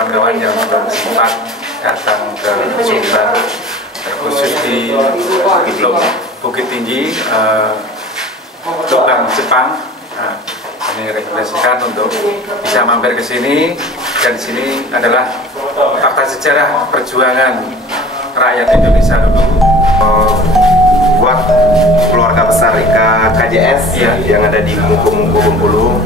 kawan-kawan yang belum sempat datang ke Sumbar, terkhusus di Bukit Tinggi, Lubang Jepang. Nah, kami rekomendasikan untuk bisa mampir ke sini, dan di sini adalah fakta sejarah perjuangan rakyat Indonesia dulu. Buat keluarga besar KJS yang ada di Mungku Bengkulu,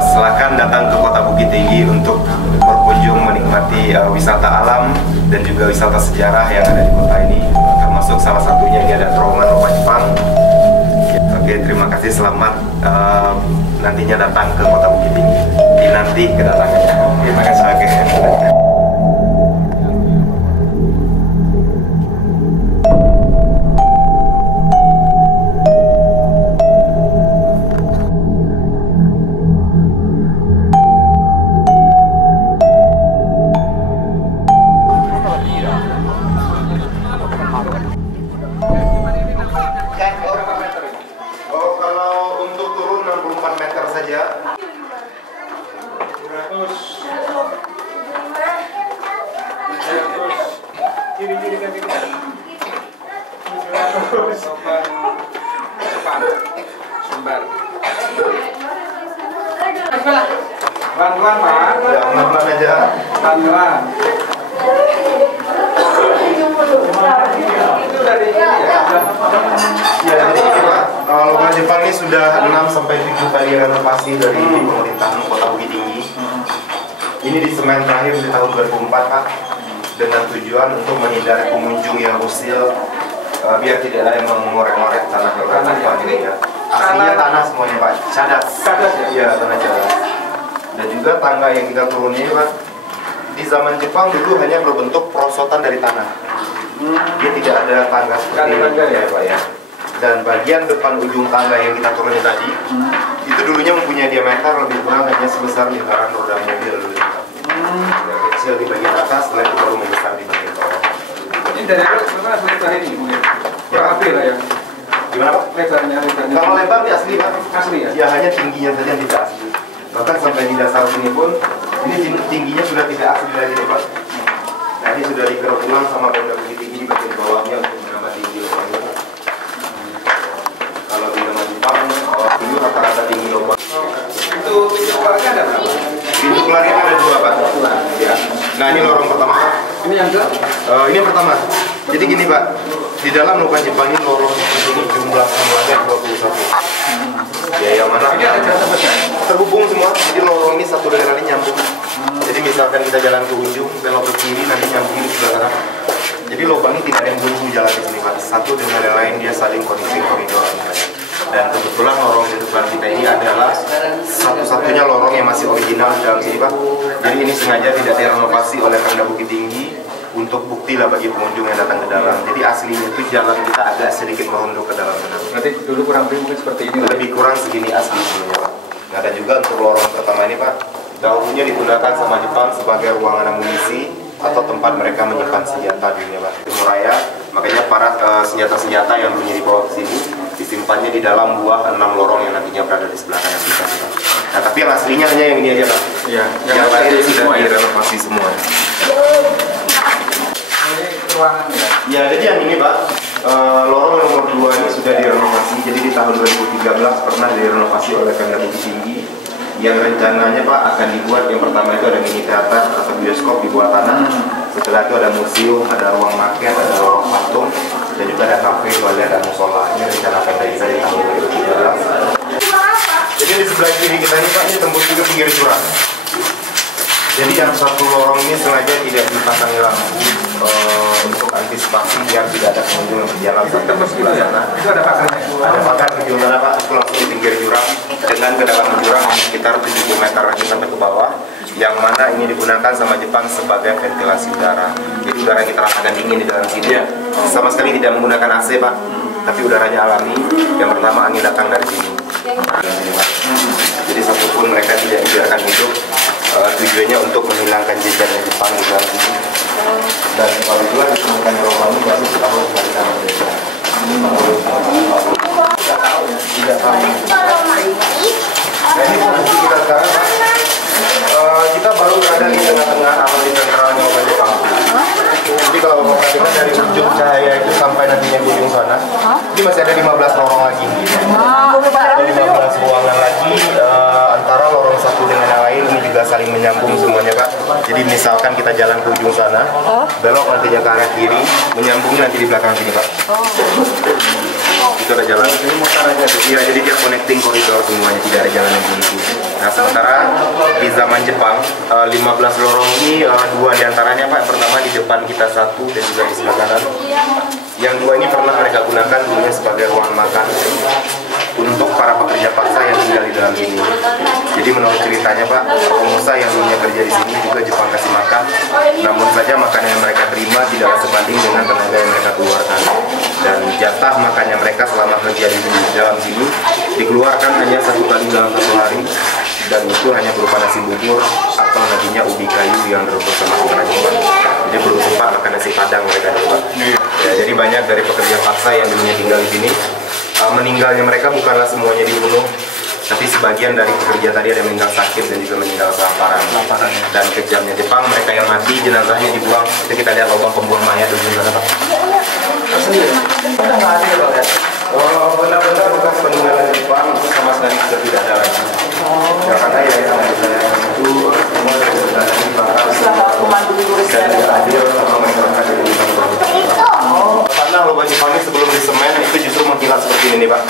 silakan datang ke Kota Bukit Tinggi untuk berkunjung menikmati wisata alam dan juga wisata sejarah yang ada di kota ini, termasuk salah satunya ini ada terowongan rumah Jepang. Oke, terima kasih, selamat nantinya datang ke Kota Bukit Tinggi. Dinanti kedatangannya. Terima kasih. Oke. Kalau untuk turun 64 meter saja. Kiri-kiri kan kita. Sumbar. Pelan-pelan, Pak. Ya, pelan-pelan aja. Pelan-pelan. Ya, jadi ini Pak, Lubang Jepang ini sudah 6-7 kali renovasi dari pemerintahan Kota Bukit Tinggi. Ini di semen terakhir di tahun 2004 Pak, dengan tujuan untuk menghindari pengunjung yang usil, biar tidak ada yang mengorek-ngorek tanah Jepang ini ya. Aslinya tanah semuanya Pak, cadas. Cadas ya? Iya, tanah cadas. Dan juga tangga yang kita turuni Pak, di zaman Jepang dulu hanya berbentuk perosotan dari tanah. Dia tidak ada tangga seperti ini ya Pak ya. Dan bagian depan ujung tangga yang kita turuni tadi, itu dulunya mempunyai diameter lebih kurang hanya sebesar lingkaran roda mobil dulu. Agak kecil di bagian atas, setelah itu baru membesar di bagian bawah. Ini dari mana lebar ini mungkin? Berapa lah ya? Gimana Pak? Lebarnya. Kalau lebar di asli Pak. Asli ya? Ya, hanya tingginya saja yang tidak asli. Bahkan sampai di dasar sini pun, ini tingginya sudah tidak asli lagi Pak. Nah, ini sudah dikeruk ulang sama Pemda Bukit Tinggi di bagian bawahnya untuk menambah tinggi lubang ini. Kalau di zaman Jepang, dulu rata-rata tinggi lubang. Itu pintu keluarnya ada berapa? Pintu keluarnya ada 2 Pak. Ya. Nah, ini lorong pertama Pak. Ini yang ke? Ini yang pertama. Jadi gini Pak, di dalam lubang Jepang ini lorong ini jumlah semuanya 21. Ya, yang mana Ini ada jalan tebasnya? terhubung semua. Jadi lorong ini satu dengan lain nyambung. Jadi misalkan kita jalan ke ujung, belok ke kiri, nanti nyambung di sebelah kanan. Jadi lubang ini tidak ada yang buntu jalan di sini Pak. Satu dengan yang lain dia saling connecting koridor. Dan kebetulan lorong di depan kita ini adalah satu-satunya lorong yang masih original di dalam sini Pak. Jadi ini sengaja tidak direnovasi oleh Pemda Bukit Tinggi untuk bukti lah bagi pengunjung yang datang ke dalam. Jadi aslinya itu jalan kita agak sedikit merunduk ke dalam sana. Berarti dulu kurang lebih mungkin seperti ini. Lebih kurang segini asli sebenarnya Pak. Nah, dan juga untuk lorong pertama ini Pak, dahulunya digunakan sama Jepang sebagai ruangan amunisi atau tempat mereka menyimpan senjata dunia Pak. Timur Raya, makanya para senjata-senjata yang dulunya dibawa ke sini disimpannya di dalam buah 6 lorong yang nantinya berada di sebelah kanan kita. Nah, tapi yang aslinya hanya yang ini aja Pak. Iya, yang lain sudah semua ya? direnovasi semua. Ini ruangan ya? Ya, jadi yang ini Pak, lorong nomor 2 ini sudah direnovasi. Jadi di tahun 2013 pernah direnovasi oleh Pemda Bukit Tinggi. Yang rencananya Pak akan dibuat, yang pertama itu ada mini teater atau bioskop di bawah tanah. Setelah itu ada museum, ada ruang market, ada lorong patung, dan juga ada kafe, toilet, dan musola. Ini rencana Pemda kita di tahun 2013. Jadi di sebelah kiri kita ini Pak, ini tembus juga pinggir jurang. Jadi yang satu lorong ini sengaja tidak dipasangi lampu untuk antisipasi biar tidak ada pengunjung yang berjalan sampai ke sebelah sana. Itu ada pagarnya? Ada pagar di ujung sana Pak, itu langsung di pinggir jurang dengan kedalaman jurang sekitar 70 meter lagi sampai ke bawah. Yang mana ini digunakan sama Jepang sebagai ventilasi udara. Jadi udara yang kita rasakan dingin di dalam sini sama sekali tidak menggunakan AC Pak, tapi udaranya alami. Yang pertama angin datang dari sini. Jadi satupun mereka tidak dibiarkan hidup. Tujuannya untuk menghilangkan jejaknya Jepang di dalam sini. Dan kalau itulah ditemukan Romawi baru setahun dari tanah desa. Tidak tahu. Nah, ini posisi kita sekarang Pak. Kita baru berada saling menyambung semuanya Pak. Jadi misalkan kita jalan ke ujung sana, belok nantinya ke arah kiri, menyambung nanti di belakang sini Pak. Itu ada jalan. Iya, jadi dia connecting koridor semuanya, tidak ada jalan yang buntu. Nah sementara di zaman Jepang 15 lorong ini dua diantaranya Pak. Pertama di depan kita satu dan juga di sebelah kanan. Yang dua ini pernah mereka gunakan dulunya sebagai ruang makan untuk para pekerja paksa yang tinggal di dalam sini. Jadi menurut ceritanya Pak, pengusaha yang dulunya kerja di sini juga Jepang kasih makan. Namun saja makanan yang mereka terima tidaklah sebanding dengan tenaga yang mereka keluarkan. Dan jatah makannya mereka selama kerja di dalam sini dikeluarkan hanya satu kali dalam satu hari. Dan itu hanya berupa nasi bubur atau nantinya ubi kayu yang direbus sama orang Jepang. Jadi belum sempat makan nasi padang mereka dulu. Ya, jadi banyak dari pekerja paksa yang dulunya tinggal di sini meninggalnya mereka bukanlah semuanya dibunuh, tapi sebagian dari pekerja tadi ada meninggal sakit dan juga meninggal kelaparan. Dan kejamnya Jepang, mereka yang mati jenazahnya dibuang. Itu kita lihat lubang pembuang mayat dulu sana Pak. Oh, benar-benar bekas peninggalan Jepang itu sama sekali sudah tidak ada lagi. Ya, karena ya itu semua sudah dibakar dan tidak adil sama masyarakat yang dibakar. Karena lubang Jepang ini sebelum disemen itu justru mengkilat seperti ini Pak.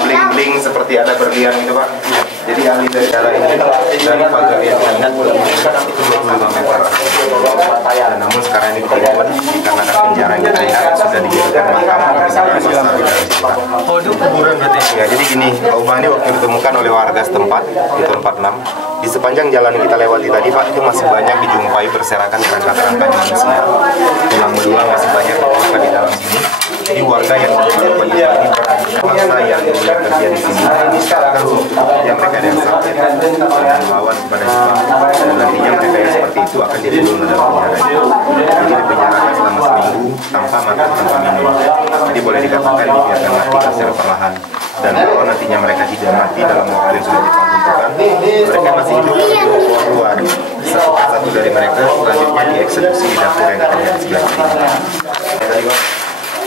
Bling-bling seperti ada berlian gitu Pak. Jadi ahli dari daerah ini dari pagar yang ingat itu 25 meter. Dan namun sekarang ini dibangun dikarenakan penjara yang kita lihat sudah dijadikan makam bisa bersama di dalam situ. Oh itu kuburan berarti? Ya jadi gini, lubang ini waktu ditemukan oleh warga setempat di tahun 46. Di sepanjang jalan yang kita lewati tadi Pak, itu masih banyak dijumpai berserakan kerangka-kerangka manusia. Tulang belulang masih banyak ditemukan di dalam sini. Jadi warga yang menjadi ini paksa yang kerja di sini misalkan yang mereka ada yang sakit dan melawan kepada Jepang dan nantinya mereka yang seperti itu akan dibunuh dalam penjara. Jadi dipenjarakan selama seminggu tanpa makan tanpa minum. Jadi boleh dikatakan dibiarkan mati secara perlahan. Dan kalau nantinya mereka tidak mati dalam waktu yang sudah Jepang tentukan, mereka masih hidup keluar. Satu dari mereka selanjutnya dieksekusi di dapur yang kita lihat di sebelah kiri.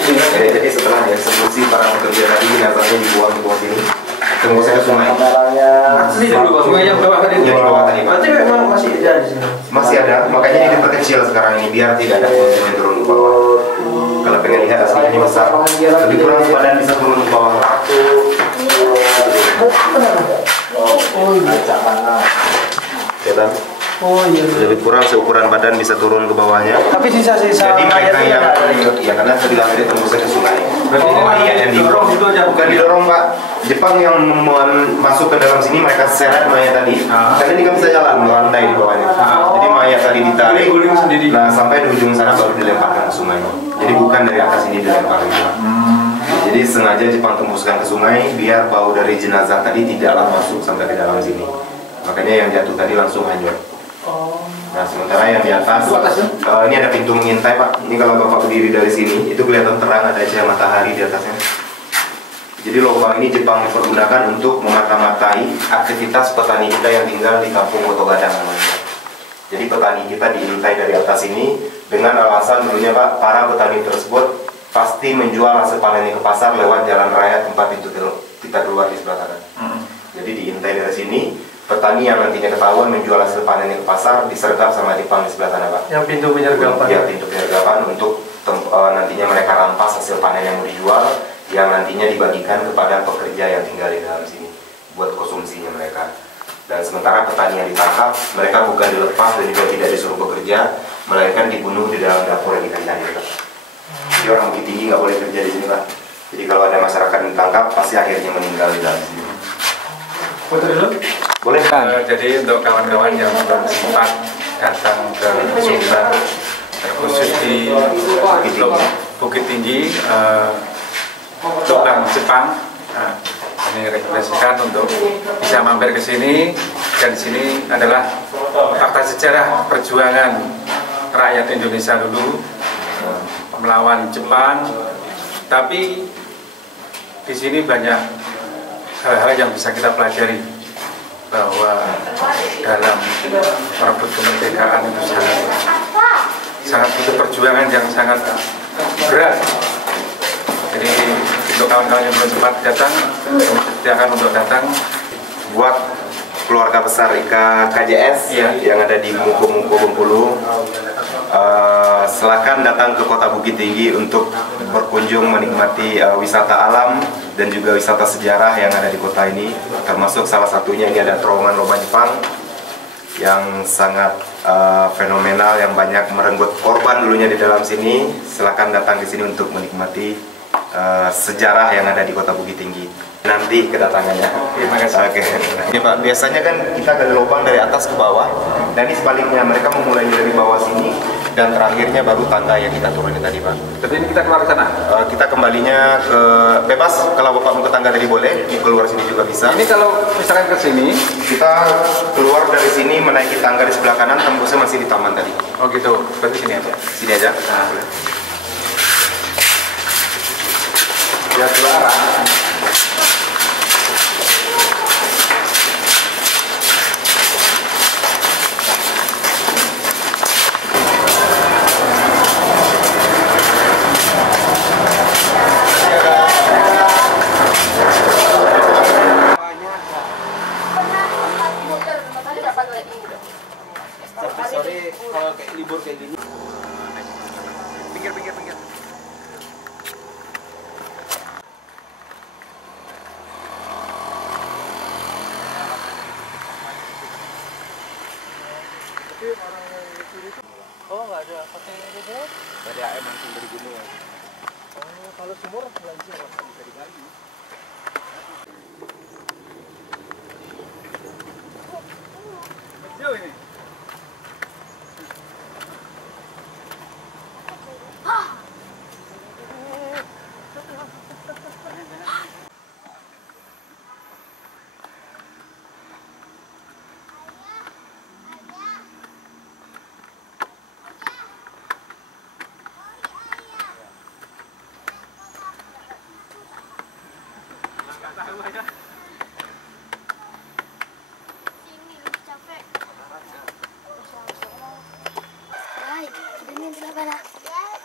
Jadi setelah dieksekusi para pekerja tadi jenazahnya dibuang di bawah sini. Tembusnya ke sungai. Sungai yang bawah tadi. Yang di bawah tadi. Berarti memang masih ada di sini. Masih ada, makanya ini diperkecil sekarang ini biar tidak ada gunung yang turun ke bawah. Kalau pengen lihat aslinya besar, lebih kurang badan bisa turun ke bawah. Kelihatan? Oh iya. Lebih kurang seukuran badan bisa turun ke bawahnya. Tapi sisa-sisa. Jadi mereka yang ya karena sebilang tadi tembusnya ke sungai. Berarti mayat yang didorong itu aja. Bukan didorong Pak. Jepang yang masuk ke dalam sini mereka seret mayat tadi. Karena ini kan bisa jalan melandai di bawahnya. Jadi mayat tadi ditarik. Nah sampai di ujung sana baru dilemparkan ke sungai. Jadi bukan dari atas ini dilemparkan. Jadi sengaja Jepang tembuskan ke sungai biar bau dari jenazah tadi tidaklah masuk sampai ke dalam sini. Makanya yang jatuh tadi langsung hanyut. Nah sementara yang di atas, ini ada pintu mengintai Pak. Ini kalau Bapak berdiri dari sini, itu kelihatan terang ada cahaya matahari di atasnya. Jadi lubang ini Jepang pergunakan untuk memata-matai aktivitas petani kita yang tinggal di kampung Kotogadang. Jadi petani kita diintai dari atas ini dengan alasan dulunya Pak, para petani tersebut pasti menjual hasil panennya ke pasar lewat jalan raya tempat itu kita keluar di sebelah kanan. Jadi diintai dari sini. Petani yang nantinya ketahuan menjual hasil panennya ke pasar disergap sama Jepang di sebelah sana Pak. Yang pintu penyergapan? Ya pintu penyergapan untuk nantinya mereka rampas hasil panen yang mau dijual, yang nantinya dibagikan kepada pekerja yang tinggal di dalam sini buat konsumsinya mereka. Dan sementara petani yang ditangkap, mereka bukan dilepas dan juga tidak disuruh bekerja, melainkan dibunuh di dalam dapur yang kita cari Pak. Jadi orang Bukit Tinggi nggak boleh kerja di sini Pak. Jadi kalau ada masyarakat yang ditangkap, pasti akhirnya meninggal di dalam sini. Foto dulu? Boleh kan? Jadi untuk kawan-kawan yang belum sempat datang ke Sumbar, terkhusus di Bukit Tinggi, Lubang Jepang, ini rekomendasikan untuk bisa mampir ke sini. Dan sini adalah fakta sejarah perjuangan rakyat Indonesia dulu melawan Jepang. Tapi di sini banyak hal-hal yang bisa kita pelajari, bahwa dalam merebut kemerdekaan itu sangat butuh perjuangan yang sangat berat. Jadi untuk kawan-kawan yang belum sempat datang, sediakan untuk datang buat keluarga besar KJS yang ada di Mungko Bengkulu. Silakan datang ke Kota Bukit Tinggi untuk berkunjung menikmati wisata alam dan juga wisata sejarah yang ada di kota ini. Termasuk salah satunya ini ada terowongan lobang Jepang yang sangat fenomenal, yang banyak merenggut korban dulunya di dalam sini. Silakan datang di sini untuk menikmati sejarah yang ada di Kota Bukit Tinggi. Nanti kedatangannya. Terima kasih. Oke. Ini Pak, biasanya kan kita gali lubang dari atas ke bawah, dan ini sebaliknya, mereka memulainya dari bawah sini dan terakhirnya baru tangga yang kita turunin tadi, Pak. Tapi ini kita keluar ke sana. Kita kembalinya ke bebas, kalau Bapak mau ke tangga tadi boleh, keluar sini juga bisa. Ini kalau misalkan ke sini, kita keluar dari sini menaiki tangga di sebelah kanan, tembusnya masih di taman tadi. oh gitu, berarti sini aja. Sini aja. Nah, ya dua arah. Sore kalau kayak libur kayak gini. Pinggir. Oh nggak ada pakai ini? Dari AM langsung dari gunung. Oh kalau sumur langsung bisa digali. Jauh ini.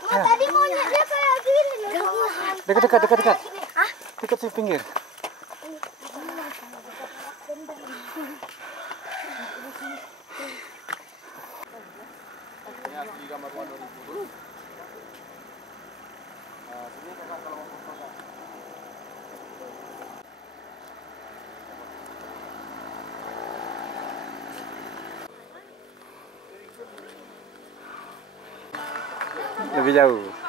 Tadi monyetnya kayak gini loh. Dekat. Dekat di pinggir. Lebih jauh.